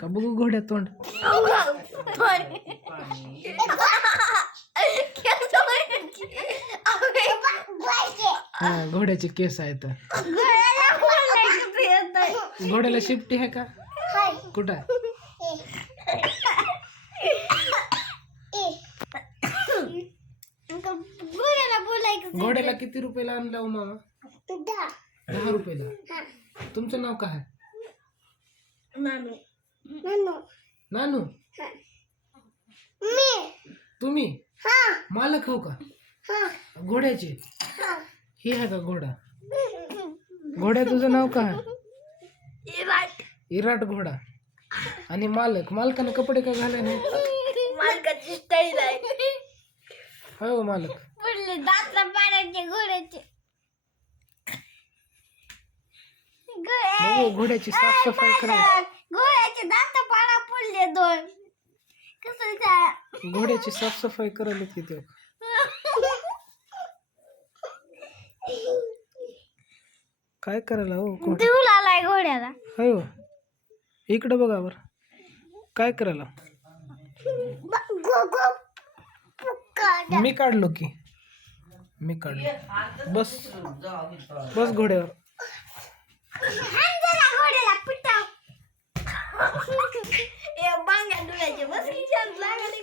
ಕಬ್ಬು ಗೋಡೆ ಗೋಡೆ ಕೇಸ್ ಆಯ್ತು ಗೋಡೆ ಎಲ್ಲ ಶಿಫ್ಟ್ ಹೇಕ ಕುಟ ಗೋಡೆ ಎಲ್ಲ ಕಿತ್ತಿ ರೂಪಾಯಿ ಅನ್ಲ ಉಮಾ दहा रुपये दा। तुमचं नाव काय नानू मी तुम्ही मालक हो का घोड्याचे हे आहे का घोडा घोड्या तुझं नाव काय इराट विराट घोडा आणि मालक मालकाने कपडे काय घाले नाही हो मालक पडले दाद पाण्याचे हो घोड्याची साफ सफाई करा घोड्याची दात पाळा पुलले दोन घोड्याची साफ सफाई करायला की तो काय करायला हो देऊ लागलाय घोड्याला हो इकडे बघा बर काय करायला मी काढलो की मी काढलो बस बस घोड्यावर